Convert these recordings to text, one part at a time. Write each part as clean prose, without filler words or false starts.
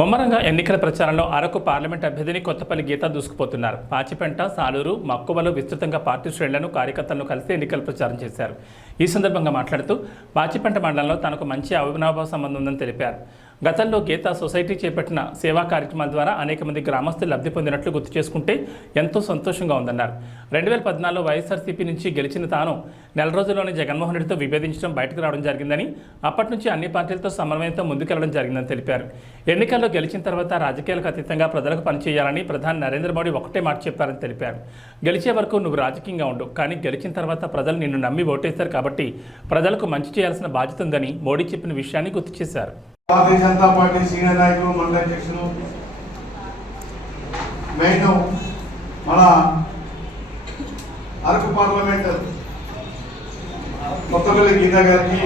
ముమ్మరంగా ఎన్నికల ప్రచారంలో అరకు పార్లమెంట్ అభ్యర్థిని కొత్తపల్లి గీత దూసుకుపోతున్నారు. పాచిపెంట, సాలూరు, మక్కువలో విస్తృతంగా పార్టీ శ్రేణులను, కార్యకర్తలను కలిసి ఎన్నికల ప్రచారం చేశారు. ఈ సందర్భంగా మాట్లాడుతూ పాచిపెంట మండలంలో తనకు మంచి అవినాభావ సంబంధం ఉందని తెలిపారు. గతంలో గీత సొసైటీ చేపట్టిన సేవా కార్యక్రమాల ద్వారా అనేక మంది గ్రామస్తులు లబ్ధి పొందినట్లు గుర్తు చేసుకుంటే ఎంతో సంతోషంగా ఉందన్నారు. 2014లో వైఎస్ఆర్సీపీ నుంచి గెలిచిన తాను నెల రోజుల్లోనే జగన్మోహన్ రెడ్డితో విభేదించడం బయటకు రావడం జరిగిందని, అప్పటి నుంచి అన్ని పార్టీలతో సమన్వయంతో ముందుకెళ్లడం జరిగిందని తెలిపారు. ఎన్నికల్లో గెలిచిన తర్వాత రాజకీయాలకు అతీతంగా ప్రజలకు పనిచేయాలని ప్రధాని నరేంద్ర మోడీ ఒకటే మాట చెప్పారని తెలిపారు. గెలిచే వరకు నువ్వు రాజకీయంగా ఉండు, కానీ గెలిచిన తర్వాత ప్రజలు నిన్ను నమ్మి ఓటేస్తారు కాబట్టి ప్రజలకు మంచి చేయాల్సిన బాధ్యత ఉందని మోడీ చెప్పిన విషయాన్ని గుర్తు చేశారు. భారతీయ జనతా పార్టీ సీనియర్ నాయకులు, మండల అధ్యక్షులు, మెయిన్ మన అరకు పార్లమెంట్ కొత్తపల్లి గీత గారికి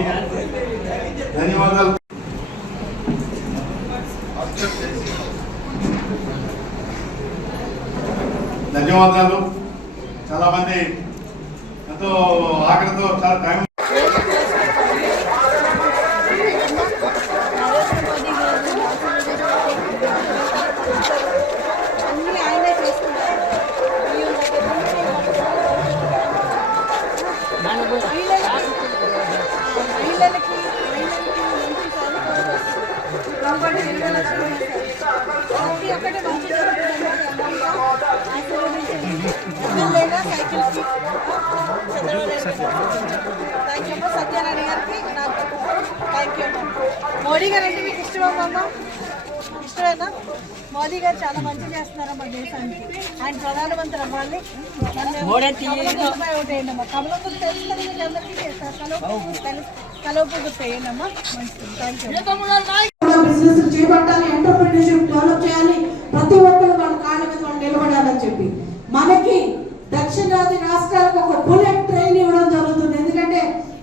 ధన్యవాదాలు. చాలా మంది ఎంతో ఆకలితో చాలా టైం సత్యనారాయణ గారికి థ్యాంక్ యూ. మోడీ గారు అంటే మీకు ఇష్టమమ్మా? ఇష్టమేనా? మోదీ గారు చాలా మంచి చేస్తున్నారమ్మా దేశానికి. ఆయన ప్రధానమంత్రి అవ్వాలి. ఓటేయండమ్మా. కమలం గుర్తు తెలుస్తుంది మీకు అందరికీ చేస్తారు. కలుపు గుర్తు వేయండమ్మా. మంచిది. Thank you. బిజినెస్ చేపట్టాలి, ఎంటర్‌ప్రెన్యూర్‌షిప్ డెవలప్ చేయాలి, ప్రతి ఒక్కరు వాళ్ళ కాళ్ళ మీద వాళ్ళు నిలబడాలని చెప్పి మనకి దక్షిణాది రాష్ట్రాలకు ఒక బుల్లెట్ ట్రైన్ ఇవ్వడం జరుగుతుంది. ఎందుకంటే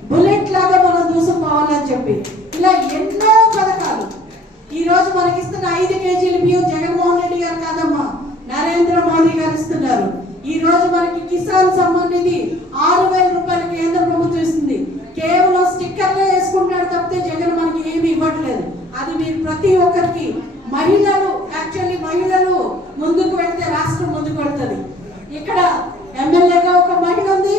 బుల్లెట్ లాగా మనం దూసుకుపోవాలని చెప్పి ఇలా ఎన్నో పథకాలు ఈ రోజు మనకి ఇస్తున్న 5 కేజీల బియ్యం జగన్మోహన్ రెడ్డి గారు కాదమ్మా, నరేంద్ర మోదీ గారు ఇస్తున్నారు. ఈ రోజు మనకి కిసాన్ సమ్మాన్ నిధి 6,000 రూపాయలు కేంద్ర ప్రభుత్వం ఇస్తుంది. కేవలం స్టిక్కర్లే వేసుకుంటాడు తప్పితే జగన్ మనకి ఏమి ఇవ్వట్లేదు. అది మీరు ప్రతి ఒక్కరికి మహిళలు ముందుకు వెళ్తే రాష్ట్రం ముందుకు వెళ్తుంది. ఇక్కడ ఎమ్మెల్యేగా ఒక మహిళ ఉంది,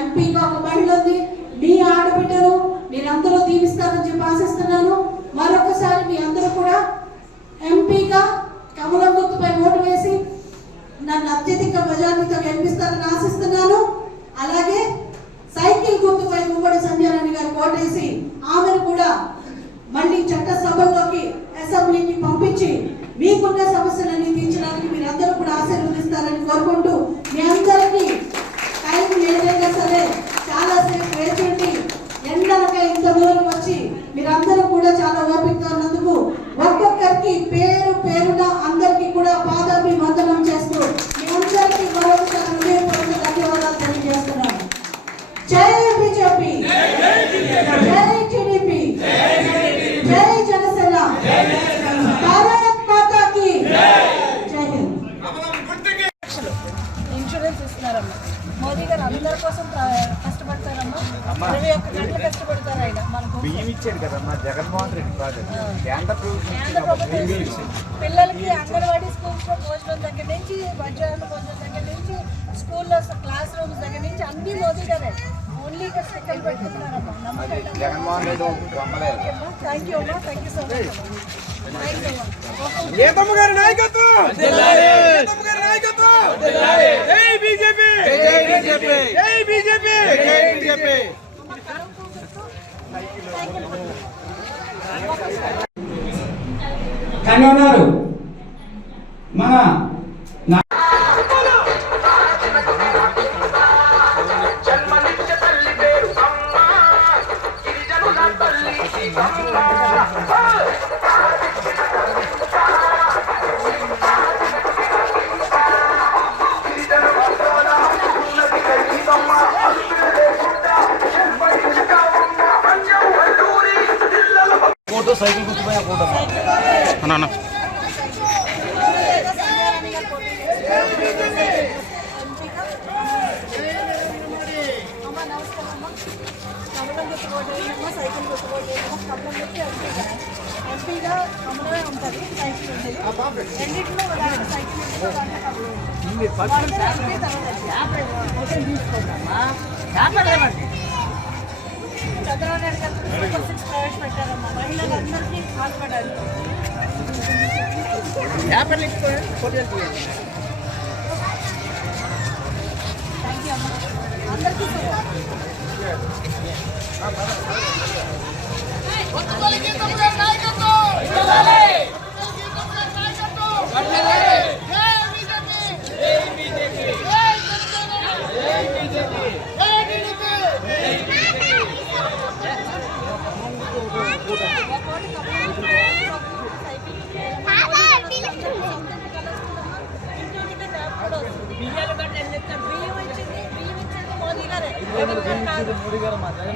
ఎంపీగా ఒక మహిళ ఉంది. మీ ఆడబిడ్డలు మీరందరూ దీవిస్తారని చెప్పి ఆశిస్తున్నాను. మరొకసారి మీ అందరూ కూడా ఎంపీగా కమలం గుర్తుపై ఓటు వేసి నన్ను అత్యధిక మెజారిటీతో గెలిపిస్తారని ఆశిస్తున్నాను. అలాగే సైకిల్ గుర్తుపై ఉమ్మడి సంజయరాణి గారు ఓటేసి ఆమెను కూడా మళ్ళీ చట్టసభల్లోకి అసెంబ్లీకి పంపించి మీకున్న సమస్యలన్నీ తీర్చడానికి మీరందరూ కూడా ఆశీర్వదిస్తారని కోరుకుంటూ మీ అందరికీ టైం ఏదైనా సరే చాలాసేపు వేచి ఎండలకై ఇంత దూరం వచ్చి మీరందరూ కూడా చాలా ఓపికగా ఉన్నందుకు ఒక్కొక్కరికి పేరు పేరున అందరికీ కూడా పాదాభివందనం చేస్తూ మీ అందరికీ మరొకసారి హృదయపూర్వక ధన్యవాదాలు తెలియజేస్తున్నాను. జై బీజేపీ, జై టీడీపీ, జై జనసేన, భారత్ మాతా కీ జై హింద్. ఇన్సూరెన్స్ ఇస్తున్నారమ్మా. మోదీ గారు అందరి కోసం కష్టపడతారమ్మా. 21 గంటలు కష్టపడతారు ఆయన మనకు. జగన్మోహన్ రెడ్డి కేంద్ర ప్రభుత్వం పిల్లలకి అంగన్వాడీ స్కూల్స్లో భోజనం దగ్గర నుంచి, మధ్యాహ్నం భోజనం దగ్గర నుంచి, స్కూల్లో క్లాస్ రూమ్స్ దగ్గర నుంచి అన్ని మోదీ గారే. ఓన్లీ ఇక్కడ స్టిక్కర్లు పెట్టుకుంటున్నారమ్మా. నమ్మకం. జగన్మోహన్ రెడ్డి థ్యాంక్ యూ అమ్మా. Thank you so much. నేతమ్మ గారి నాయకత్వం, నేతమ్మ గారి నాయకత్వం. జై బీజేపీ, జై బీజేపీ, జై బీజేపీ, జై బీజేపీ. కన్వీనర్ మన ఫోటో సైకిల్ గుర్తుపోయా ఫోటో అన్న సైకిల్ ఎంపీగా అమలమే ఉంటుంది. Thank you. రెండిట్లో దాంట్లో సైకిల్ ఇంట్లో దాంట్లో కంప్లీట్ చంద్రబాబు నాయుడు గారు సూపర్ సిక్స్ ప్రవేశపెట్టారమ్మా. మహిళలందరికీ పాల్పడారు. థ్యాంక్ యూ అమ్మా. అందరికీ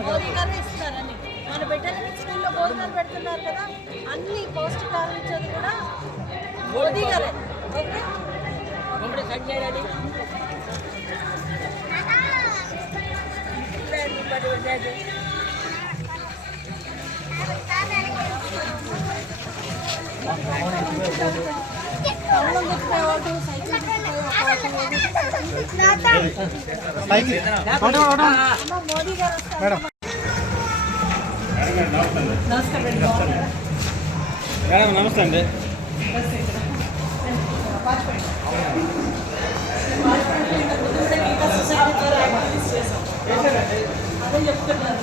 మోదీ గారే ఇస్తున్నారని మన బిడ్డలకి స్కూల్లో భోజనాలు పెడుతున్నారు కదా, అన్ని పౌష్టికాలు ఇచ్చేది కూడా మోదీ గారే. మోదీ గారు వస్తారు. మేడం నమస్తే అండి. అదే చెప్తున్నారు.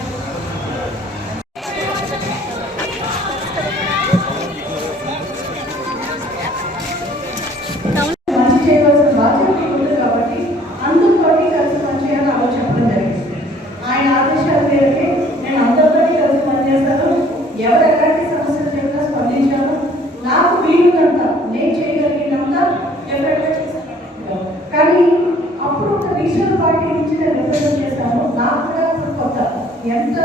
చేయవలసిన బాధ్యత ఉంది కాబట్టి అందరితో కలిసి పనిచేయాలని ఆలోచన జరిగింది. ఆయన ఆదేశాల మేరకే నేను అందరితో కలిసి పనిచేస్తాను. ఎవరు ఎలాంటి సమస్యలు చెప్పినా స్పందించాను. నాకు వీలునంత నేను చేయగలిగినంత ఎవరైనా చేశాను. కానీ అప్పుడు ఒక రీజనల్ పార్టీ నుంచి నేను రిప్రజెంట్ చేస్తాను. నాకు కూడా ఇప్పుడు కొత్త ఎంత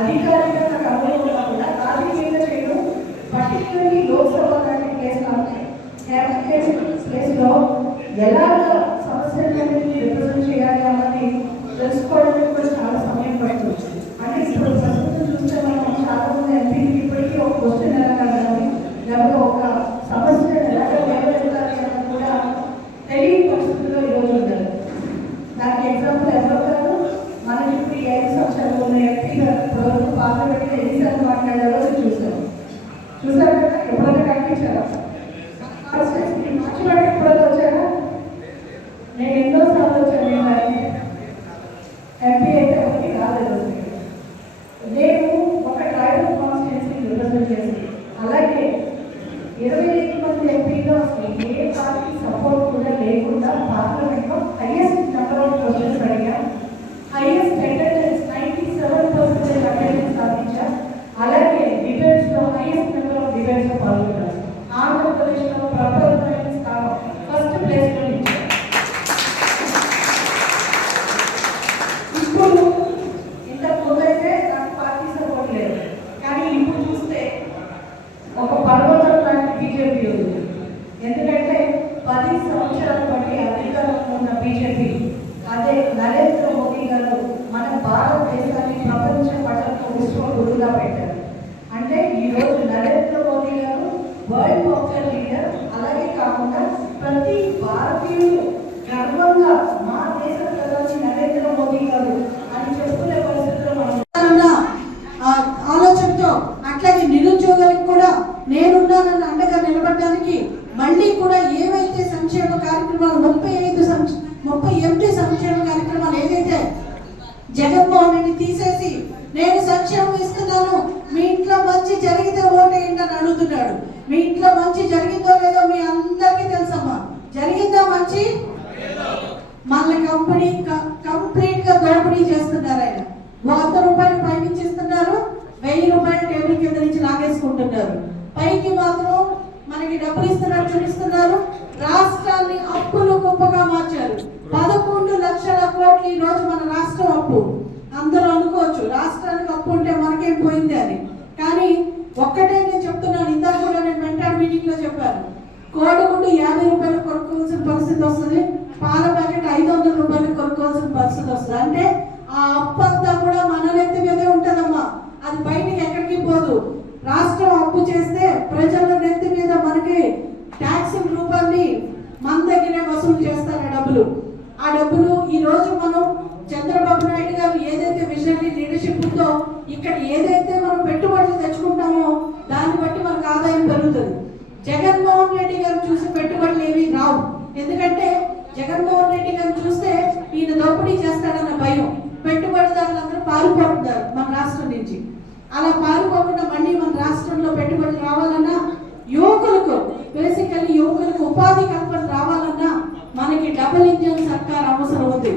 అధికారిగా నాకు అనుభవం కాకుండా రాజకీయంగా చేయడం, పర్టికులర్లీ లోక్సభ లాంటి ప్లేస్లో ఎలాగ సమస్యలను రిప్రజెంట్ చేయాలి అన్నది తెలుసుకోవడానికి కూడా చాలా సమయం పడుతుంది. అంటే ఇప్పుడు ప్రస్తుతం చూస్తే మనం చాలా మంది ఎంపీకి ఇప్పటికీ ఒక క్వశ్చన్ ఎలా అడగాలి, లేకపోతే ఒక సమస్య ఎలా లేవనెత్తాలి అన్నది కూడా తెలియని పరిస్థితుల్లో ఈరోజు ఉన్నారు. దానికి ఎగ్జాంపుల్ ఎవరో కాదు, మనకి ఇప్పుడు 5 సంవత్సరాలు ఉన్న ఎంపీ గారు పార్లమెంట్లో ఎన్నిసార్లు మాట్లాడారో చూసారు కదా. ఎప్పుడైనా కనిపించారా? మార్చిలో ఎప్పుడైనా వచ్చారా? నేను ఎన్నోసార్లు వచ్చాను. ఎంపీ అయితే ఒకటి రాలేదు. నేను ఒక ట్రైబల్ కాన్స్టిట్యున్సీని రిప్రజెంట్ చేసి, అలాగే 25 మంది ఎంపీలో ఏ పార్టీ సపోర్ట్ కూడా లేకుండా పార్లమెంట్లో హైయెస్ట్ నెంబర్ ఆఫ్ క్వశ్చన్స్ అడిగా, హైయెస్ట్ అటెండెన్స్ 97% అటెండెన్స్ సాధించా. అలాగే డిబేట్స్లో హైయెస్ట్ నెంబర్ ఆఫ్ డిబేట్స్లో పాల్గొన్నారు. ఆంధ్రప్రదేశ్లో ప్రభుత్వమైన స్థానం ఫస్ట్ ప్లేస్లో నిలిచారు. ఇప్పుడు ఇంతకు ముందైతే నాకు పార్టీ సపోర్ట్ లేదు, కానీ ఇప్పుడు చూస్తే ఒక పర్వతం లాంటి బీజేపీ ఉంది. ఎందుకంటే 10 సంవత్సరాల బట్టి అధికారంలో ఉన్న బీజేపీ, అదే నరేంద్ర మోదీ గారు మన భారతదేశాన్ని ప్రపంచ పటంలో విశ్వగురుగా పెట్టారు. అంటే ఈరోజు నరేంద్ర మోదీ గారు వరల్డ్ పాపులర్ లీడర్. అలాగే కాకుండా ప్రతి భారతీయుడు గర్వంగా మా దేశ ప్రధాని నరేంద్ర మోదీ గారు అని చెప్పుకునే పరిస్థితుల్లో మనం ఆలోచనతో, అట్లాగే నిరుద్యోగులకు కూడా నేనున్నానన్న అండగా నిలబడడానికి మళ్ళీ కూడా ఏవైతే సంక్షేమ కార్యక్రమాలు 38 సంక్షేమ కార్యక్రమాలు ఏదైతే జగన్మోహన్ రెడ్డి తీసేసి నేను సంక్షేమం ఇస్తున్నాను, మీ ఇంట్లో మంచి జరిగితే ఓటేయండి అని అడుగుతున్నాడు. మీ ఇంట్లో మంచి జరిగిందో లేదో మీ అందరికీ తెలుసమ్మా. జరిగిందా మంచి? మన కంపెనీ కంప్లీట్ గా దోపిడీ చేస్తున్నారు. ఆయన 100 రూపాయలు పైనుంచి ఇస్తున్నారు, 1000 రూపాయలు టేబుల్ కింద నుంచి లాగేసుకుంటున్నారు. పైకి మాత్రం మనకి డబ్బులు ఇస్తున్నారు, చూపిస్తున్నారు. రాష్ట్రాన్ని అప్పులు కుప్పగా మార్చారు. 11 లక్షల కోట్లు ఈ రోజు మన రాష్ట్రం అప్పు. అందరూ అనుకోవచ్చు రాష్ట్రానికి అప్పు ఉంటే మనకేం పోయింది అని, కానీ ఒక్కటే నేను చెప్తున్నాను. ఇందాక కూడా నేను మెంటాడ్ మీటింగ్ లో చెప్పాను. కోడిగుడ్డు 50 రూపాయలు కొనుక్కోవాల్సిన పరిస్థితి వస్తుంది, పాల ప్యాకెట్ 500 రూపాయలు కొనుక్కోవాల్సిన పరిస్థితి వస్తుంది. అంటే ఆ అప్పు అంతా కూడా మన నెత్తి మీదే ఉంటుందమ్మా, అది బయటికి ఎక్కడికి పోదు. రాష్ట్రం అప్పు చేస్తే ప్రజల నెత్తి మీద ఎందుకంటే జగన్మోహన్ రెడ్డి గారిని చూస్తే ఈయన దోపిడీ చేస్తాడన్న భయం, పెట్టుబడిదారులందరూ పారిపోతున్నారు మన రాష్ట్రం నుంచి. అలా పారిపోకుండా మళ్ళీ మన రాష్ట్రంలో పెట్టుబడులు రావాలన్నా, యువకులకు బేసికల్లీ యువకులకు ఉపాధి కల్పన రావాలన్నా మనకి డబుల్ ఇంజన్ సర్కార్ అవసరం ఉంది.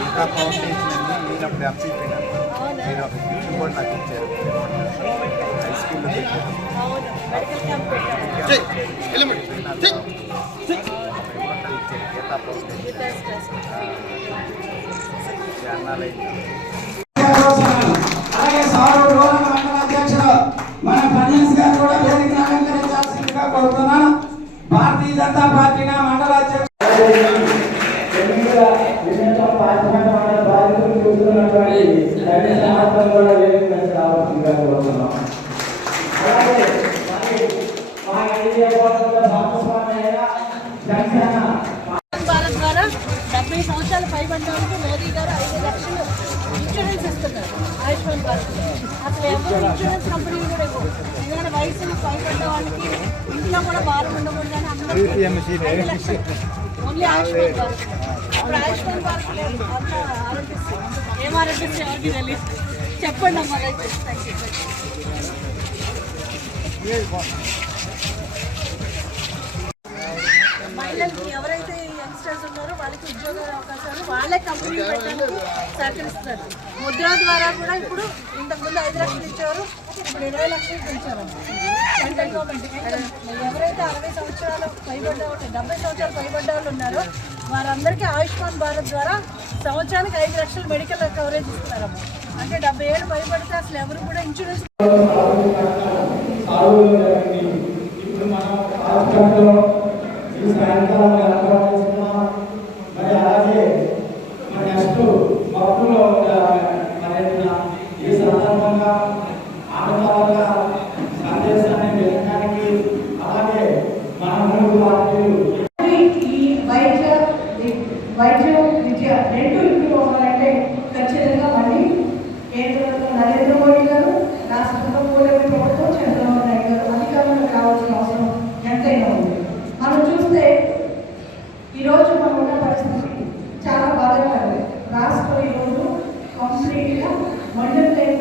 ఇంకా ఫౌండేషన్ అండి ఈయనప్పుడు ఎంపీ నేను ఒక గిఫ్ట్ కూడా నాకు ఇచ్చారు హై స్కూల్లో పెట్టారు గీతా అలాగే సారూరు మండల అధ్యక్షుడు మన ఫైనాన్స్ గారు కూడా వేదిక అలంకరించాల్సిందిగా కోరుతున్నాను. భారతీయ జనతా పార్టీ మండల అధ్యక్షుడు భారత్ ద్వారా 70 సంవత్సరాలు పైబడిన వాళ్ళకి మోదీ గారు 5 లక్షలు ఇన్సూరెన్స్ ఇస్తున్నారు ఆయుష్మాన్ భారత్. అసలు ఎవరు ఇన్సూరెన్స్ కంపెనీ కూడా ఇవ్వరు. ఏదైనా వయసులో పైబడ్డ వాళ్ళకి ఇంట్లో కూడా భారం ఉండకూడదు అని అందరూ 5 లక్షలు ఓన్లీ ఆయుష్మాన్ భారత్. ఇప్పుడు ఆయుష్మాన్ భారత్ లేదు, అంతా ఆరోగ్యశ్రీ. ఏం ఆరోగ్యశ్రీ ఎవరికి తెలియదు. చెప్పండి అమ్మ రైతు. Thank you. మహిళలకి ఎవరైతే యంగ్స్టర్స్ ఉన్నారో వాళ్ళకి ఉద్యోగ అవకాశాలు వాళ్ళే కంపెనీ పెట్టడానికి సహకరిస్తున్నారు. ముద్ర ద్వారా కూడా ఇప్పుడు ఇంతకుముందు 5 లక్షలు ఇచ్చేవారు, ఇప్పుడు 20 లక్షలు పెంచారు సెంట్రల్ గవర్నమెంట్. ఎవరైతే 60 సంవత్సరాలు పైబడ్డ 70 సంవత్సరాలు పైబడ్డ వాళ్ళు ఉన్నారో వారందరికీ ఆయుష్మాన్ భారత్ ద్వారా సంవత్సరానికి 5 లక్షలు మెడికల్ కవరేజ్ ఇస్తున్నారమ్మ. అంటే 70 ఏళ్ళు పైబడితే అసలు ఎవరు కూడా ఇన్సూరెన్స్ మరి అలాగే మన నెక్స్ట్ మక్కులో ఈ సందర్భంగా ఆడవాళ్ళ సందేశాన్ని వెళ్ళడానికి అలాగే మన 3 పార్టీలు ఈ వైద్య విద్య రెండు ఇంప్రూవ్ అవ్వాలంటే ఖచ్చితంగా మళ్ళీ కేంద్రంలో నరేంద్ర మోడీ గారు, రాష్ట్రంలో కూటమి ప్రభుత్వం చంద్రబాబు నాయుడు గారు అధికారంలో కావాల్సిన అవసరం ఎంతైనా ఉంది. మనం చూస్తే ఈరోజు మనం ఉన్న పరిస్థితి చాలా బాధాకరం. రాష్ట్రం ఈరోజు కంప్లీట్గా మండలి లేని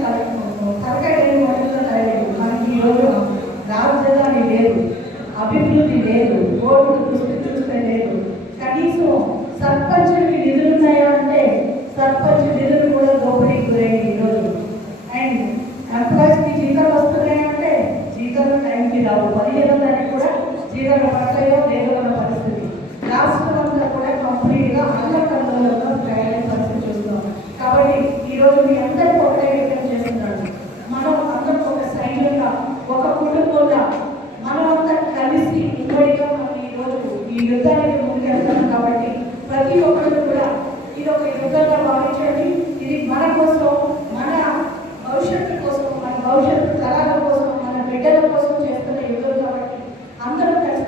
తరకాయ లేని మండలిలో తయారైంది. మనకి ఈరోజు రాజధాని లేదు, అభివృద్ధి లేదు, రోడ్డు చూస్తే లేదు. కనీసం సర్పంచులకి నిధులు ఉన్నాయా అంటే సర్పంచ్ నిధులు కూడా దోపిడీకి గురైంది ఈరోజు. అండ్ ఎంప్లాయీస్కి జీతాలు వస్తున్నాయంటే జీతాలు టైంకి రావు. 15వ తారీఖు కూడా జీతాలు పడతాయో లేదో అన్న పరిస్థితి. రాష్ట్రం అంతా కూడా కంప్లీట్గా అల్లకల్లోలో తయారైన పరిస్థితి చూస్తున్నాం. కాబట్టి ఈరోజు మీ అందరికీ ఒకటే విధంగా చేస్తున్నాడు. మనం అందరం ఒక సైన్యంగా, ఒక కుటుంబంగా మనం అంతా కలిసి ఇప్పటిగా మనం ఈరోజు ఈ యుద్ధానికి ముందుకెళ్తాం. కాబట్టి ప్రతి ఒక్కరు కూడా ఇది ఒక యుద్ధంగా భావించండి. ఇది మన కోసం, మన భవిష్యత్తు కోసం, మన భవిష్యత్తు తరాల కోసం, మన బిడ్డల కోసం చేస్తున్న యుద్ధం. కాబట్టి అందరూ కలిసి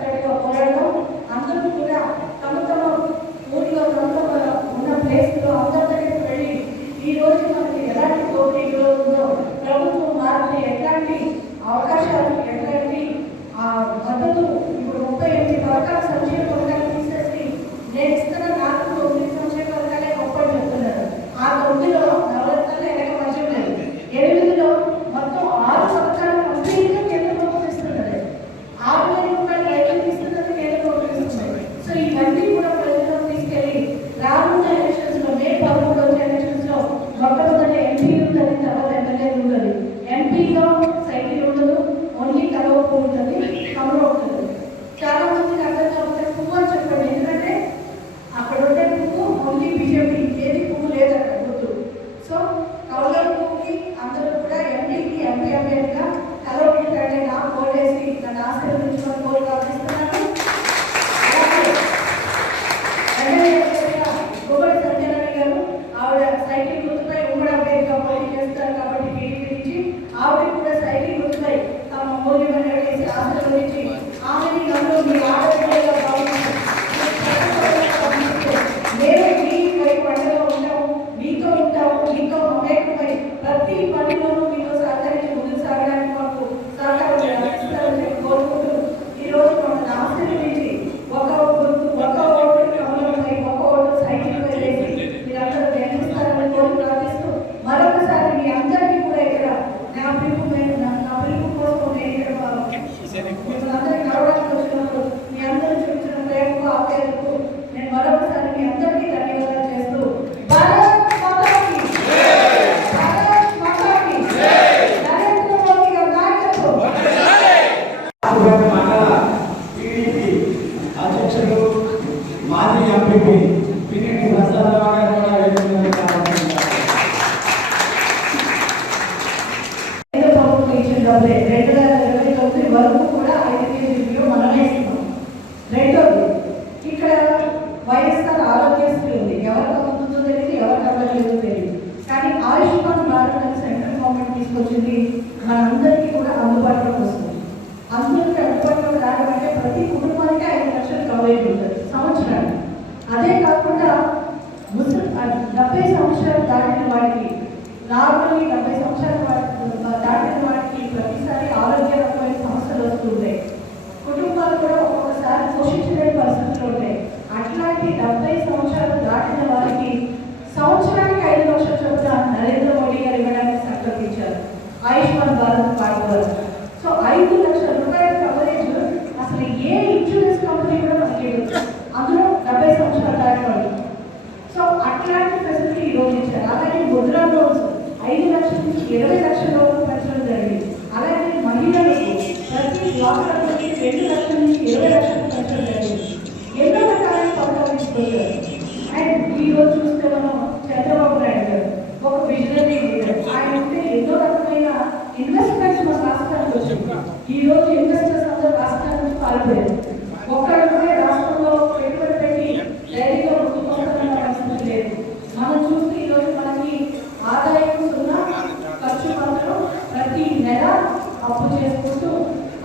ఎంపీపీ పిన్నెట్టి ప్రసాదరావు గారు కూడా వేదిక మీదకి రావాల్సిందిగా. ప్రభుత్వం ఇచ్చిన డబ్బులే 2029 వరకు కూడా 5 కేజీలు మనమే ఇస్తున్నాం. రెండోది ఇక్కడ వైఎస్ఆర్ ఆరోగ్యశ్రీ ఉంది, ఎవరికి అందుతుందో తెలియదు, ఎవరికి అవ్వలేదో తెలియదు. కానీ ఆయుష్మాన్ భారత్ అని సెంట్రల్ గవర్నమెంట్ తీసుకొచ్చింది, మనందరికీ కూడా అందుబాటులోకి వస్తుంది. అందరికీ అందుబాటులోకి రావాలంటే ప్రతి కుటుంబానికి 5 లక్షల కవరేజ్ ఉంటుంది సంవత్సరానికి. అదే కాకుండా 70 సంవత్సరాలు దాటిన వాడికి, నార్మల్లీ 70 సంవత్సరాల దాటిన వాడికి ప్రతిసారి ఆరోగ్యకరమైన సమస్యలు వస్తుంటాయి. కుటుంబాలు కూడా ఒక్కొక్కసారి పోషించలేని పరిస్థితులు ఉంటాయి. అట్లాంటి 70 సంవత్సరాలు దాటిన వారికి సంవత్సరానికి 5 లక్షల చొప్పున నరేంద్ర మోడీ గారు ఇవ్వడానికి సంకల్పించారు ఆయుష్మాన్ భారత్ కార్డు ద్వారా. సో 5 లక్షల రూపాయల కవరేజ్ అసలు ఏ ఇన్సూరెన్స్ కంపెనీ కూడా మనకి ఇవ్వదు, అందులో 70 సంవత్సరాలు దాటిన వాళ్ళు. సో అట్లాంటి ఫెసిలిటీ ఈరోజు ఇచ్చారు. అలాగే ముద్రా లోన్స్ 5 లక్షల నుంచి 20 లక్షల లోపు పెంచడం జరిగింది. అలాగే మహిళలకు ప్రతి డ్వాక్రా నుంచి 2 లక్షల నుంచి 20 లక్షలు పెంచడం జరిగింది. ఎన్నో రకాలైన పథకాలు తీసుకొచ్చారు. అండ్ ఈరోజు చూస్తే మనం చంద్రబాబు నాయుడు గారు ఒక విజనరీ లీడర్. ఆయన ఉంటే ఎన్నో రకమైన ఇన్వెస్ట్మెంట్స్ మన రాష్ట్రానికి వచ్చింది. ఈ రోజు ఇన్వెస్టర్స్ అందరూ రాష్ట్రాల నుంచి పాల్పడారు. ఒక్కరు కూడా రాష్ట్రంలో పెట్టుబడి పెట్టి ధైర్యంగా ముందుకొస్తున్న పరిస్థితి లేదు. మనం చూస్తే ఈరోజు మనకి ఆదాయం 0, ఖర్చు మాత్రం ప్రతి నెల అప్పు చేసుకుంటూ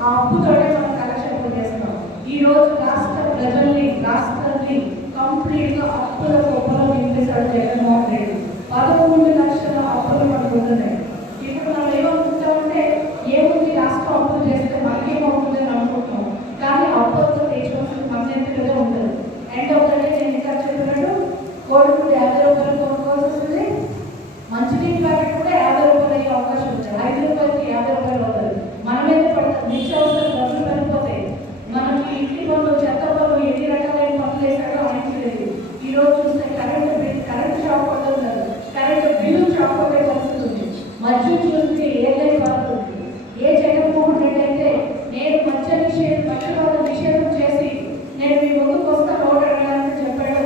ఆ అప్పుతోనే మనం కలెక్షన్ చేస్తున్నాం. ఈ రోజు రాష్ట్ర ప్రజల్ని, రాష్ట్రాన్ని కంప్లీట్ గా అప్పుల గొప్పలో నింపేశాడు జగన్మోహన్ రెడ్డి. 13 లక్షల అప్పులు మనకు ఉంటున్నాయి. ఇప్పుడు మనం ఏమనుకుంటామంటే ఏముంది రాష్ట్రం అప్పులు చేస్తే మనకేమవుతుందని అనుకుంటాం. కానీ అప్పులతో తీసుకోవాల్సిన పన్నెండుగా ఉంటుంది. ఎండ్ ఆఫ్ ద డే నేను ఇంకా చెప్పినట్టు కోడికి 50 రూపాయలు కొనుక్కోవాల్సి వస్తుంది, మంచినీటి ప్యాకెట్ కూడా 50 రూపాయలు అయ్యే అవకాశం ఉంటుంది. 5 రూపాయలకి 50 రూపాయలు అవుతుంది. మనమైతే పడతాం, నిత్యావసర డబ్బులు పెరిగిపోతాయి. మనకి ఇంటి పనులు, చెత్త పనులు, ఎన్ని రకాలైన పనులు వేసాడో ఆయనకి లేదు. ఈ రోజు చూస్తే కరెంట్ షాప్ పడుతున్నారు, కరెంట్ బిల్లు షాప్ పడే పరిస్థితి ఉంది. మధ్య చూస్తే ఏదైనా పడుతుంది. ఏ జగన్మోహన్ రెడ్డి అయితే నేను మత్స్యవాద నిషేధం చేసి నేను మీ ముందుకు వస్తాను ఓటు అడగాలని చెప్పాడు,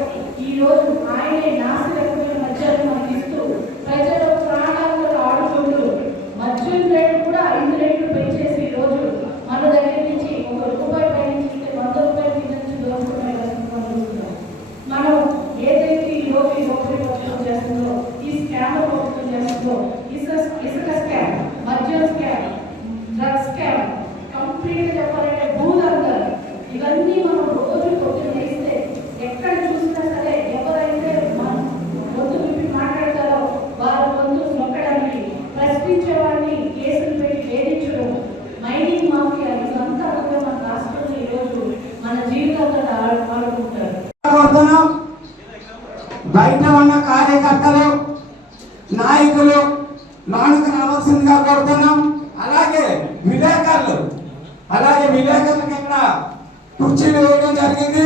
ఈ రోజు ఆయనే నాసిరకమైన మద్యాన్ని మనకి ఇస్తూ ప్రజల ప్రాణాలతో ఆడుకుంటూ మద్యం రేటు కూడా 5 రేట్లు పెంచేసి ఈ రోజు మన దగ్గర నుంచి 1 రూపాయి పైన 100 రూపాయల కింద నుంచి దోచుకునే చూస్తున్నాం. మనం ఏదైతే ఈ రోజు ఈ ప్రభుత్వం చేస్తుందో, ఈ స్కామ్ ప్రభుత్వం చేస్తుందో, ఇసుక స్కామ్, మద్యం స్కామ్, డ్రగ్స్ స్కామ్, కంప్లీట్ చెప్పాలంటే భూదంగలు, ఇవన్నీ మనం రోజు పొద్దున వేస్తే ఎక్కడ చూసినా సరే ఎవరైతే మనం గొంతు విప్పి మాట్లాడతారో వారి గొంతు నొక్కడానికి, ప్రశ్నించే వారిని కేసులు పెట్టి వేధించడం, మైనింగ్ మాఫియా, ఇదంతా కూడా మన రాష్ట్రంలో ఈరోజు మన జీవితంలో ఆడుకుంటారు. బయట ఉన్న కార్యకర్తలు, నాయకులు లోనికి రావాల్సిందిగా కోరుతున్నాం. అలాగే విలేకరులకి ఇక్కడ కుర్చీలు వేయడం జరిగింది.